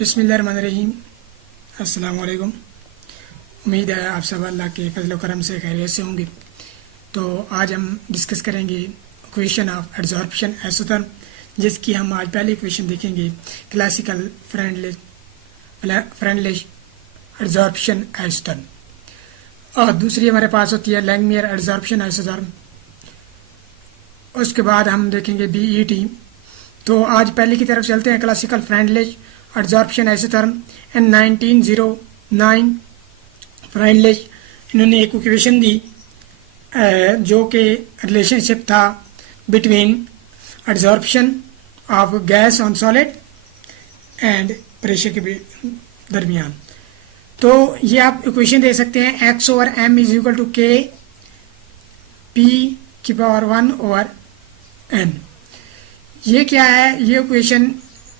बिस्मिल्लाहिर्रहमानिर्रहीम। अस्सलाम वालेकुम। उम्मीद है आप सब अल्लाह के फजल करम से खैरियत से होंगे। तो आज हम डिस्कस करेंगे इक्वेशन ऑफ एड्जॉर्प्शन एसोथर्म, जिसकी हम आज पहली इक्वेशन देखेंगे क्लासिकल फ्रेंडलिश एड्जॉर्प्शन एसोथर्म, और दूसरी हमारे पास होती है लैंगमियर एड्जॉर्प्शन एसोथर्म। उसके बाद हम देखेंगे बीईटी। तो आज पहले की तरफ चलते हैं, क्लासिकल फ्रेंडलिश एड्जॉर्प्शन एसोथर्म। इन 1909 फ्रेंडलिश इन्होंने एक इक्वेशन दी जो कि रिलेशनशिप था between adsorption of gas on solid and pressure के दरमियान। तो ये आप इक्वेशन दे सकते हैं x/m is equal to k p की पावर 1/n। ये क्या है? ये इक्वेशन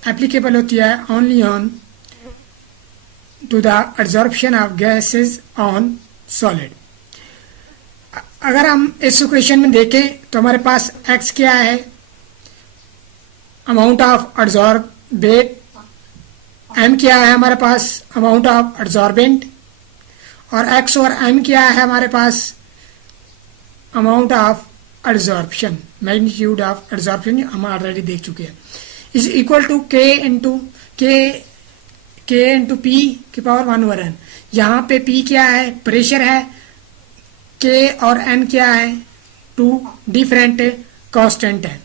एप्लीकेबल होती है only on to the adsorption of gases on solid. अगर हम इस इक्वेशन में देखें तो हमारे पास x क्या है, अमाउंट ऑफ एड्जॉर्बेट, m क्या है हमारे पास, अमाउंट ऑफ एड्जॉर्बेंट, और x और m क्या है हमारे पास, amount of adsorption, magnitude of adsorption हम ऑलरेडी देख चुके हैं। Is equal to k into p की पावर 1/n। यहाँ पे p क्या है, प्रेशर है, k और n क्या है, टू डिफरेंट कांस्टेंट है,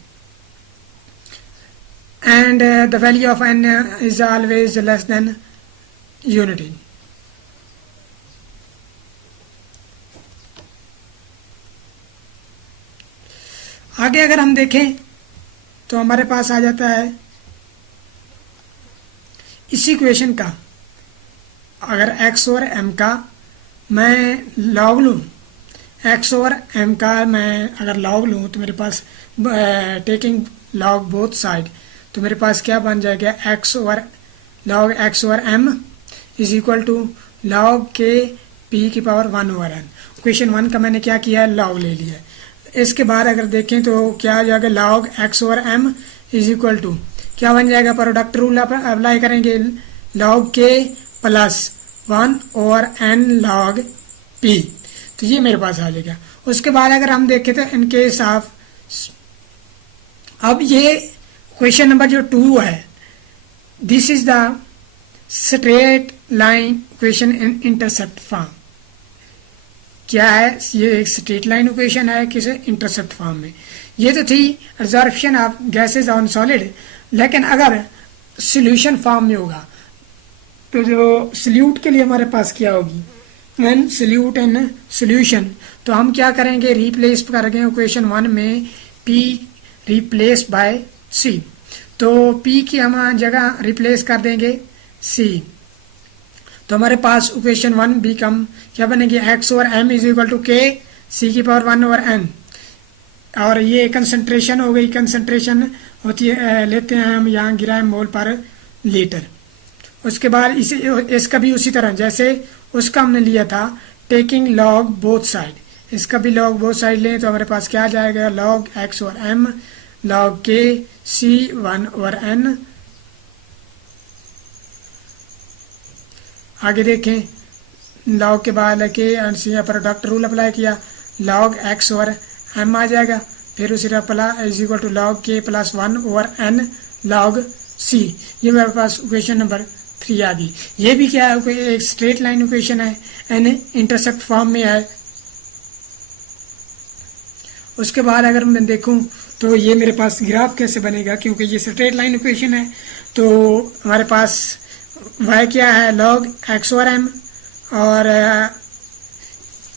and the value of n is always less than unity. आगे अगर हम देखें तो हमारे पास आ जाता है इसी इक्वेशन का, अगर x और m का मैं लॉग लूँ, x और m का मैं अगर लॉग लूँ तो मेरे पास टेकिंग लॉग बोथ साइड, तो मेरे पास क्या बन जाएगा, लॉग x और m is equal to log k p की पावर 1/n। इक्वेशन 1 का मैंने क्या किया है, लॉग ले लिया है। इसके बाद अगर देखें तो क्या आ जाएगा, लॉग x और m इज इक्वल टू क्या बन जाएगा, प्रोडक्ट रूल अप्लाई करेंगे, log k plus 1/n log p। तो ये मेरे पास आ जाएगा। उसके बाद अगर हम देखें तो इन केस ऑफ, अब ये क्वेश्चन नंबर जो 2 है, this is the straight line equation in intercept form. क्या है ये, एक स्ट्रेट लाइन इक्वेशन है किसे, इंटरसेप्ट फॉर्म में। ये तो थी absorption of gases on solid, लेकिन अगर सॉल्यूशन फॉर्म में होगा तो जो सल्यूट के लिए हमारे पास क्या होगी, एन सल्यूट इन सॉल्यूशन। तो हम क्या करेंगे, रिप्लेस करेंगे इक्वेशन 1 में p रिप्लेस बाय c। तो p की हम जगह रिप्लेस कर देंगे c, तो हमारे पास इक्वेशन 1 बिकम क्या बनेगी, x और m is equal to k c की पावर 1/n। और ये कंसंट्रेशन हो गई, कंसंट्रेशन होती है, लेते हैं हम यहाँ ग्राम मोल पर लीटर। उसके बाद इसे इसका भी उसी तरह जैसे उसका हमने लिया था, टेकिंग लॉग बोथ साइड, इसका भी लॉग बोथ साइड लें तो हमारे पास क्या आ जाएगा, लॉग x और m log k c 1/n। आगे देखें, लॉग के बाद के प्रोडक्ट रूल अप्लाई किया, लॉग x और m आ जाएगा, फिर उसी तरह is equal to log k plus 1/n log c। ये मेरे पास इक्वेशन नंबर 3 आ गई। ये भी क्या है, एक स्ट्रेट लाइन इक्वेशन है, एन इंटरसेप्ट फॉर्म में है। उसके बाद अगर मैं देखूं तो ये मेरे पास ग्राफ कैसे बनेगा, क्योंकि ये स्ट्रेट लाइन इक्वेशन है। तो हमारे पास y क्या है, लॉग x और m, और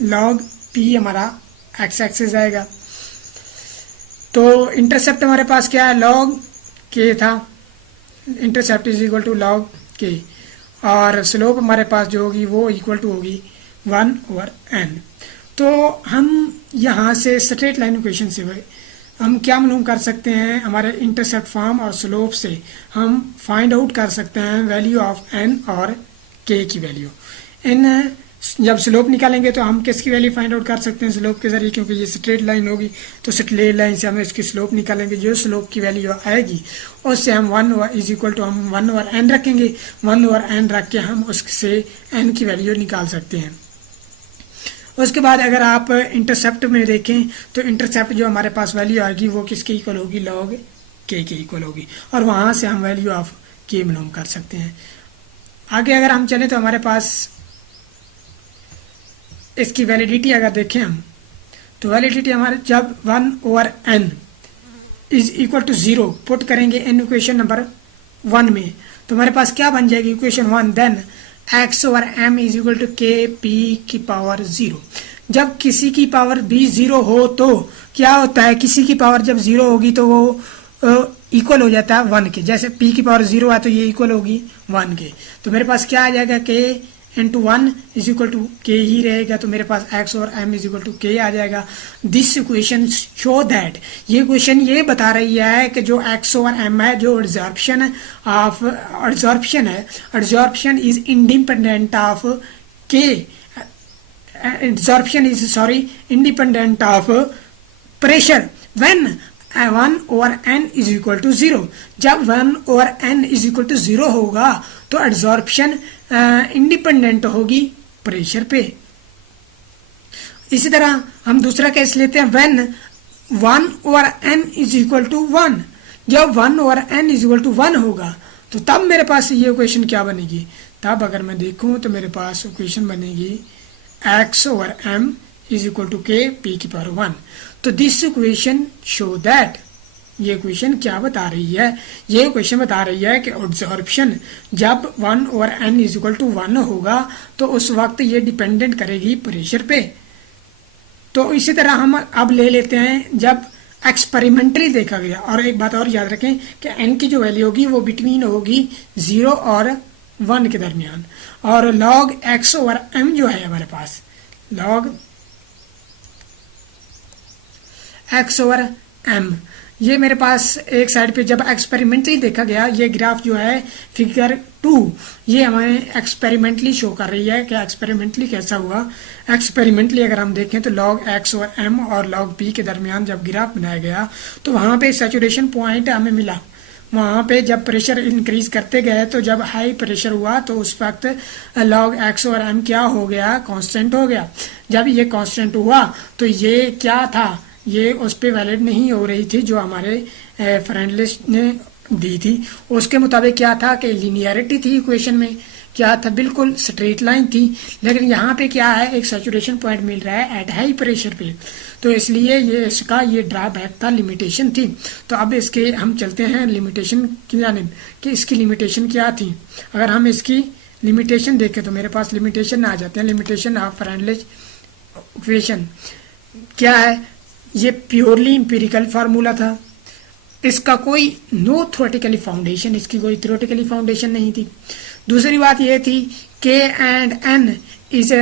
लॉग p हमारा x एक्सिस आएगा। तो इंटरसेप्ट हमारे पास क्या है, लॉग k था, intercept is equal to log k, और स्लोप हमारे पास जो होगी वो इक्वल टू होगी 1/n। तो हम यहाँ से स्ट्रेट लाइन इक्वेशन से हम क्या मालूम कर सकते हैं, हमारे इंटरसेप्ट फॉर्म और स्लोप से हम फाइंड आउट कर सकते हैं वैल्यू ऑफ n और k की वैल्यू। इन जब स्लोप निकालेंगे तो हम किसकी वैल्यू फाइंड आउट कर सकते हैं स्लोप के जरिए, क्योंकि ये स्ट्रेट लाइन होगी तो स्ट्रेट लाइन से हम इसकी स्लोप निकालेंगे। जो स्लोप की वैल्यू आएगी उससे हम 1 इज इक्वल टू हम 1 ओवर एन रखेंगे, 1 ओवर एन रख के हम उससे एन की वैल्यू निकाल सकते हैं। उसके बाद अगर आप इंटरसेप्ट में देखें तो इंटरसेप्ट जो हमारे पास वैल्यू आएगी वो किसके इक्वल होगी, लॉग के इक्वल होगी, और वहाँ से हम वैल्यू ऑफ के मालूम कर सकते हैं। आगे अगर हम चलें तो हमारे पास इसकी वैलिडिटी अगर देखें हम तो वैलिडिटी हमारे जब 1 over N is equal to 0 put करेंगे इन इक्वेशन नंबर 1 में तो हमारे पास क्या बन जाएगी equation 1, then x over m is equal to K P की पावर 0। जब किसी की पावर भी 0 हो तो क्या होता है, किसी की पावर जब 0 होगी तो वो इक्वल हो जाता है 1 के। जैसे p की पावर 0 है तो ये इक्वल होगी 1 के, तो मेरे पास क्या आ जाएगा k into 1 is equal to K ही रहेगा, तो मेरे पास x और m is equal to K आ जाएगा। दिस इक्वेशन शो दैट, ये इक्वेशन ये बता रही है कि जो x और m है, जो एड्जॉर्प्शन है, adsorption is independent of K, adsorption is independent of pressure when 1 over n is equal to 0। जब 1 over n is equal to 0 होगा तो एड्जॉर्प्शन इंडिपेंडेंट होगी प्रेशर पे। इसी तरह हम दूसरा केस लेते हैं, when 1 over n is equal to 1। जब 1 over n is equal to 1 होगा तो तब मेरे पास ये इक्वेशन क्या बनेगी, तब अगर मैं देखूं तो मेरे पास इक्वेशन बनेगी x over m is equal to K P की पावर 1। तो दिस इक्वेशन शो दैट, ये इक्वेशन क्या बता रही है, ये इक्वेशन बता रही है कि एब्जॉर्प्शन जब 1 over n is equal to 1 होगा तो उस वक्त ये डिपेंडेंट करेगी प्रेशर पे। तो इसी तरह हम अब ले लेते हैं जब एक्सपेरिमेंटली देखा गया, और एक बात और याद रखें कि n की जो वैल्यू होगी वो बिटवीन होगी 0 और 1 के दरमियान, और लॉग x ओवर m जो है हमारे पास लॉग x ओवर m, ये मेरे पास एक साइड पे जब एक्सपेरिमेंटली देखा गया, ये ग्राफ जो है फिगर 2 ये हमें एक्सपेरिमेंटली शो कर रही है कि एक्सपेरिमेंटली कैसा हुआ। एक्सपेरिमेंटली अगर हम देखें तो लॉग x और m और लॉग p के दरमियान जब ग्राफ बनाया गया तो वहाँ पे सैचुरेशन पॉइंट हमें मिला। वहाँ पे जब प्रेशर इंक्रीज करते गए तो जब हाई प्रेशर हुआ तो उस वक्त लॉग x और m क्या हो गया, कांस्टेंट हो गया। जब ये कांस्टेंट हुआ तो ये क्या था, ये उस पर वैलिड नहीं हो रही थी जो हमारे फ्रेंड लिस्ट ने दी थी। उसके मुताबिक क्या था कि लीनियरिटी थी इक्वेशन में, क्या था बिल्कुल स्ट्रेट लाइन थी, लेकिन यहाँ पे क्या है एक सैचुरेशन पॉइंट मिल रहा है एट हाई प्रेशर पे, तो इसलिए ये इसका ये ड्रॉबैक था, लिमिटेशन थी। तो अब इसके हम चलते हैं लिमिटेशन की जानिब कि इसकी लिमिटेशन क्या थी। अगर हम इसकी लिमिटेशन देखें तो मेरे पास लिमिटेशन आ जाते हैं। Limitation of friend list equation क्या है, ये प्योरली इंपेरिकल फार्मूला था, इसका कोई नो थ्योरेटिकली फाउंडेशन, इसकी कोई थ्योरेटिकली फाउंडेशन नहीं थी। दूसरी बात ये थी K and n is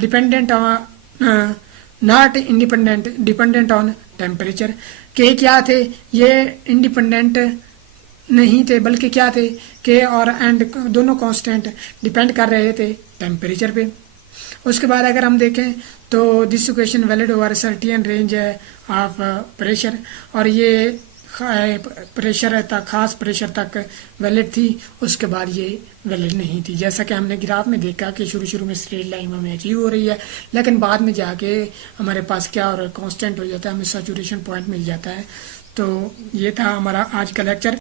dependent on not independent, dependent on temperature. K क्या थे, ये इंडिपेंडेंट नहीं थे बल्कि क्या थे, के और एंड दोनों कांस्टेंट डिपेंड कर रहे थे टेम्परेचर पे। उसके बाद अगर हम देखें तो this equation valid over certain range of pressure, और ये प्रेशर तक, खास प्रेशर तक वैलिड थी, उसके बाद ये वैलिड नहीं थी। जैसा कि हमने ग्राफ में देखा कि शुरू में स्ट्रेट लाइन हमें अचीव हो रही है, लेकिन बाद में जाके हमारे पास क्या और कांस्टेंट हो जाता है, हमें सैचुरेशन पॉइंट मिल जाता है। तो ये था हमारा आज का लेक्चर।